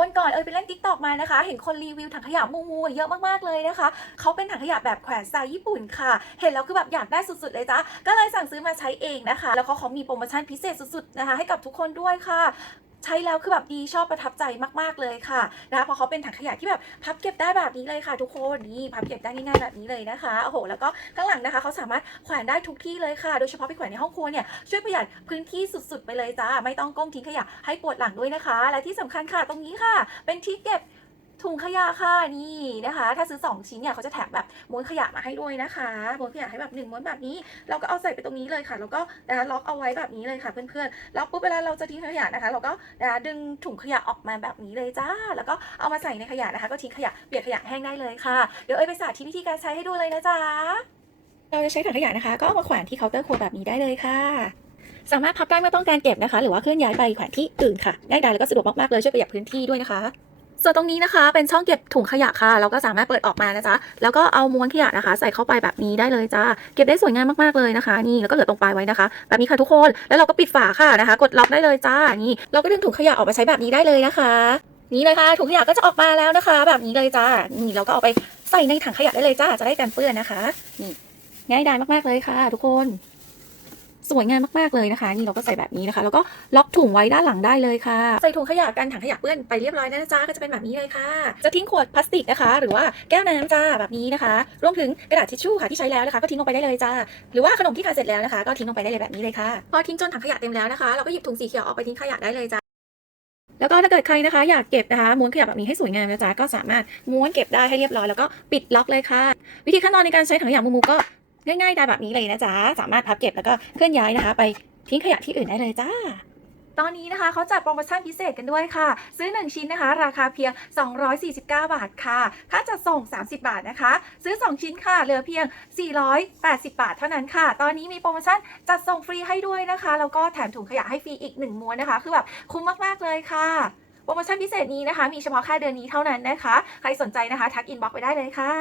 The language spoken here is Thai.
วันก่อนเออไปเล่นทิกตอกมานะคะ เห็นคนรีวิวถังขยะมูมูเยอะมากๆเลยนะคะ เขาเป็นถังขยะแบบแขวนสไตล์ญี่ปุ่นค่ะ เห็นแล้วคือแบบอยากได้สุดๆเลยจ้ะก็เลยสั่งซื้อมาใช้เองนะคะ แล้วก็เขามีโปรโมชั่นพิเศษสุดๆนะคะ ให้กับทุกคนด้วยค่ะ ช้แล้วคือแบบดีชอบประทับใจมากๆเลยค่ะนะคะเพราะเขาเป็นถังขยะที่แบบพับเก็บได้แบบนี้เลยค่ะ ทุกคนนี่พับเก็บได้ง่ายๆแบบนี้เลยนะคะโอ้โหแล้วก็ข้างหลังนะคะเขาสามารถแขวนได้ทุกที่เลยค่ะ โดยเฉพาะไปแขวนในห้องครัวเนี่ยช่วยประหยัดพื้นที่สุดๆ ไปเลยจ้าไม่ต้องก้มทิ้งขยะให้ปวดหลังด้วยนะคะ และที่สำคัญค่ะตรงนี้ค่ะ เป็นที่เก็บ ถุงขยะค่ะนี่นะคะ ถ้าซื้อ 2 ชิ้นเนี่ยเขาจะแถมแบบม้วนขยะมาให้ด้วยนะคะม้วนขยะให้แบบหนึ่งม้วนแบบนี้ เราก็เอาใส่ไปตรงนี้เลยค่ะ แล้วก็นะคะล็อกเอาไว้แบบนี้เลยค่ะเพื่อนๆล็อกปุ๊บเวลาเราจะทิ้งขยะนะคะ เราก็นะคะดึงถุงขยะออกมาแบบนี้เลยจ้า แล้วก็เอามาใส่ในขยะนะคะ ก็ทิ้งขยะเปียกขยะแห้งได้เลยค่ะ เดี๋ยวเอ้ยไปสาธิตวิธีการใช้ให้ดูเลยนะจ๊ะเราจะใช้ถังขยะนะคะ ก็เอามาแขวนที่เคาน์เตอร์ครัวแบบนี้ได้เลยค่ะสามารถพับได้เมื่อต้องการเก็บนะคะ หรือว่าเคลื่อนย้ายไปแขวนที่อื่นค่ะ ง่ายดายแล้วก็สะดวกมากๆเลยช่วยประหยัดพื้นที่ด้วยนะคะ ส่วนตรงนี้นะคะเป็นช่องเก็บถุงขยะค่ะ เราก็สามารถเปิดออกมานะจ๊ะแล้วก็เอาม้วนขยะนะคะ ใส่เข้าไปแบบนี้ได้เลยจ้าเก็บได้สวยงามมากๆเลยนะคะ นี่แล้วก็เหลือตรงปลายไว้นะคะ แบบนี้ค่ะทุกคนแล้วเราก็ปิดฝาค่ะนะคะ กดล็อกได้เลยจ้านี่เราก็ดึงถุงขยะออกมาใช้แบบนี้ได้เลยนะคะนี่เลยค่ะถุงขยะก็จะออกมาแล้วนะคะ แบบนี้เลยจ้านี่เราก็เอาไปใส่ในถังขยะได้เลยจ้าจะได้กันเปื้อนนะคะ นี่ง่ายดายมากๆเลยค่ะ ทุกคน สวยงามมากๆเลยนะคะ นี่เราก็ใส่แบบนี้นะคะ แล้วก็ล็อกถุงไว้ด้านหลังได้เลยค่ะ ใส่ถุงขยะกันถังขยะเปื้อนไปเรียบร้อยแล้วนะจ๊ะก็จะเป็นแบบนี้เลยค่ะ จะทิ้งขวดพลาสติกนะคะ หรือว่าแก้วน้ำจ้าแบบนี้นะคะ รวมถึงกระดาษทิชชู่ค่ะที่ใช้แล้วนะคะ ก็ทิ้งลงไปได้เลยจ้าหรือว่าขนมที่ทานเสร็จแล้วนะคะ ก็ทิ้งลงไปได้เลยแบบนี้เลยค่ะ พอทิ้งจนถังขยะเต็มแล้วนะคะ เราก็หยิบถุงสีเขียวออกไปทิ้งขยะได้เลยจ้าแล้วก็ถ้าเกิดใครนะคะอยากเก็บนะคะม้วนขยะแบบนี้ให้สวยงามนะจ๊ะก็สามารถม้วนเก็บได้ให้เรียบร้อยแล้วก็ปิดล็อกเลยค่ะ วิธีขั้นตอนในการใช้ถังขยะมูมูก็ ง่ายๆได้แบบนี้เลยนะจ๊ะ สามารถพับเก็บแล้วก็เคลื่อนย้ายนะคะ ไปทิ้งขยะที่อื่นได้เลยจ้าตอนนี้นะคะเขาจัดโปรโมชั่นพิเศษกันด้วยค่ะ ซื้อ 1 ชิ้นนะคะ ราคาเพียง 249 บาทค่ะ ค่าจัดส่ง 30 บาทนะคะ ซื้อ 2 ชิ้นค่ะ เหลือเพียง 480 บาทเท่านั้นค่ะ ตอนนี้มีโปรโมชั่นจัดส่งฟรีให้ด้วยนะคะ แล้วก็แถมถุงขยะให้ฟรีอีก 1ม้วนนะคะ คือแบบคุ้มมาก ๆ เลยค่ะ โปรโมชั่นพิเศษนี้นะคะ มีเฉพาะแค่เดือนนี้เท่านั้นนะคะ ใครสนใจนะคะ ทักอินบ็อกซ์ไปได้เลยค่ะ